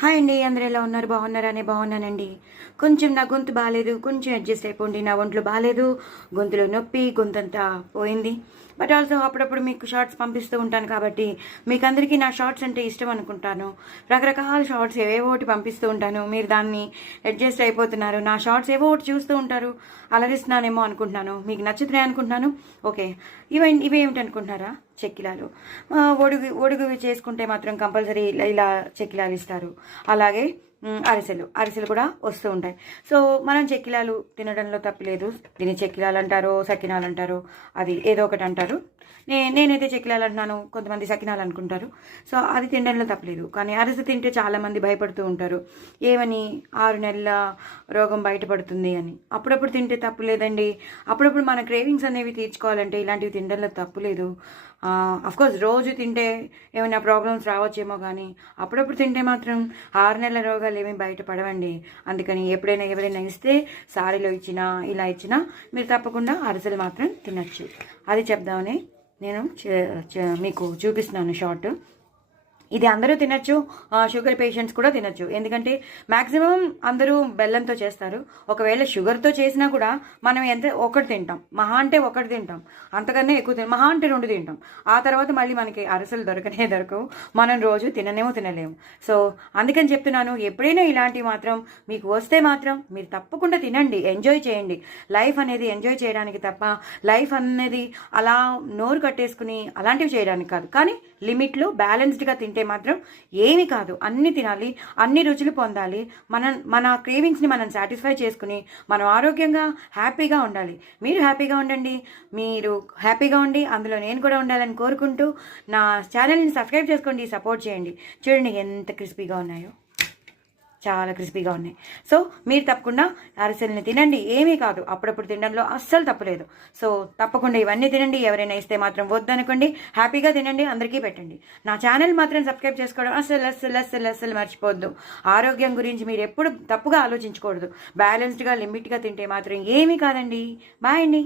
Hi అండి, అందరూ ఎలా ఉన్నారు? బాగున్నారని బాగున్నానండి. కొంచెం నా గొంతు బాగాలేదు, కొంచెం అడ్జస్ట్ అయిపోండి. నా ఒంట్లో బాగాలేదు, గొంతులో నొప్పి, గొంతంతా పోయింది. బట్ ఆల్సో అప్పుడప్పుడు మీకు షార్ట్స్ పంపిస్తూ ఉంటాను కాబట్టి మీకు అందరికీ నా షార్ట్స్ అంటే ఇష్టం అనుకుంటాను. రకరకాల షార్ట్స్ ఏవేవో ఒకటి పంపిస్తూ ఉంటాను, మీరు దాన్ని అడ్జస్ట్ అయిపోతున్నారు. నా షార్ట్స్ ఏవో ఒకటి చూస్తూ ఉంటారు, అలరిస్తున్నానేమో అనుకుంటున్నాను, మీకు నచ్చుతున్నాయి అనుకుంటున్నాను. ఓకే, ఇవేమిటి అనుకుంటున్నారా? చెక్కిలాలు. ఒడుగు చేసుకుంటే మాత్రం కంపల్సరీ ఇలా చెక్కిలాలు ఇస్తారు. అలాగే అరిసెలు కూడా వస్తూ ఉంటాయి. సో మనం చెక్కిలాలు తినడంలో తప్పులేదు. దీన్ని చెక్కిలాలు అంటారు, సకినాలు అంటారు, అది ఏదో ఒకటి అంటారు. నేనైతే చెక్కిలాలు అంటున్నాను, కొంతమంది సకినాలు అనుకుంటారు. సో అది తినడంలో తప్పలేదు. కానీ అరిసె తింటే చాలామంది భయపడుతూ ఉంటారు, ఏమని 6 నెలల రోగం బయటపడుతుంది అని. అప్పుడప్పుడు తింటే తప్పు లేదండి. అప్పుడప్పుడు మన క్రేవింగ్స్ అనేవి తీర్చుకోవాలంటే ఇలాంటివి తినడంలో తప్పు లేదు. అఫ్కోర్స్ రోజు తింటే ఏమైనా ప్రాబ్లమ్స్ రావచ్చేమో, కానీ అప్పుడప్పుడు తింటే మాత్రం 6 నెలల రోగాలు ఏమీ బయటపడవండి. అందుకని ఎప్పుడైనా ఎవరైనా ఇస్తే సారీలో ఇచ్చినా ఇలా ఇచ్చినా మీరు తప్పకుండా అరిసెలు మాత్రం తినచ్చు. అది చెప్దామని నేను మీకు చూపిస్తున్నాను షార్ట్. ఇది అందరూ తినచ్చు, షుగర్ పేషెంట్స్ కూడా తినచ్చు. ఎందుకంటే మ్యాక్సిమం అందరూ బెల్లంతో చేస్తారు. ఒకవేళ షుగర్తో చేసినా కూడా మనం ఒకటి తింటాం, మహా అంటే ఒకటి తింటాం, అంతకన్నా ఎక్కువ మహా అంటే 2 తింటాం. ఆ తర్వాత మళ్ళీ మనకి అరసలు దొరకవు, మనం రోజు తినలేము. సో అందుకని చెప్తున్నాను, ఎప్పుడైనా ఇలాంటివి మాత్రం మీకు వస్తే మాత్రం మీరు తప్పకుండా తినండి, ఎంజాయ్ చేయండి. లైఫ్ అనేది ఎంజాయ్ చేయడానికి తప్ప లైఫ్ అనేది అలా నోరు కట్టేసుకుని అలాంటివి చేయడానికి కాదు. కానీ లిమిట్లో బ్యాలెన్స్డ్గా తింటే మాత్రం ఏమి కాదు. అన్ని తినాలి, అన్ని రుచులు పొందాలి. మన క్రేవింగ్స్ని మనం సాటిస్ఫై చేసుకుని మనం ఆరోగ్యంగా హ్యాపీగా ఉండాలి. మీరు హ్యాపీగా ఉండండి, మీరు హ్యాపీగా ఉండి అందులో నేను కూడా ఉండాలని కోరుకుంటూ నా ఛానల్ని సబ్స్క్రైబ్ చేసుకోండి, సపోర్ట్ చేయండి. చూడండి ఎంత క్రిస్పీగా ఉన్నాయో, చాలా క్రిస్పీగా ఉన్నాయి. సో మీరు తప్పకుండా అరిసెల్ని తినండి, ఏమీ కాదు. అప్పుడప్పుడు తినడంలో అస్సలు తప్పలేదు. సో తప్పకుండా ఇవన్నీ తినండి. ఎవరైనా ఇస్తే మాత్రం వద్దనుకోండి, హ్యాపీగా తినండి, అందరికీ పెట్టండి. నా ఛానల్ మాత్రం సబ్స్క్రైబ్ చేసుకోవడం అస్సలు మర్చిపోవద్దు. ఆరోగ్యం గురించి మీరు ఎప్పుడు తప్పుగా ఆలోచించకూడదు. బ్యాలెన్స్డ్గా లిమిట్గా తింటే మాత్రం ఏమీ కాదండి. బాయ్ అండి.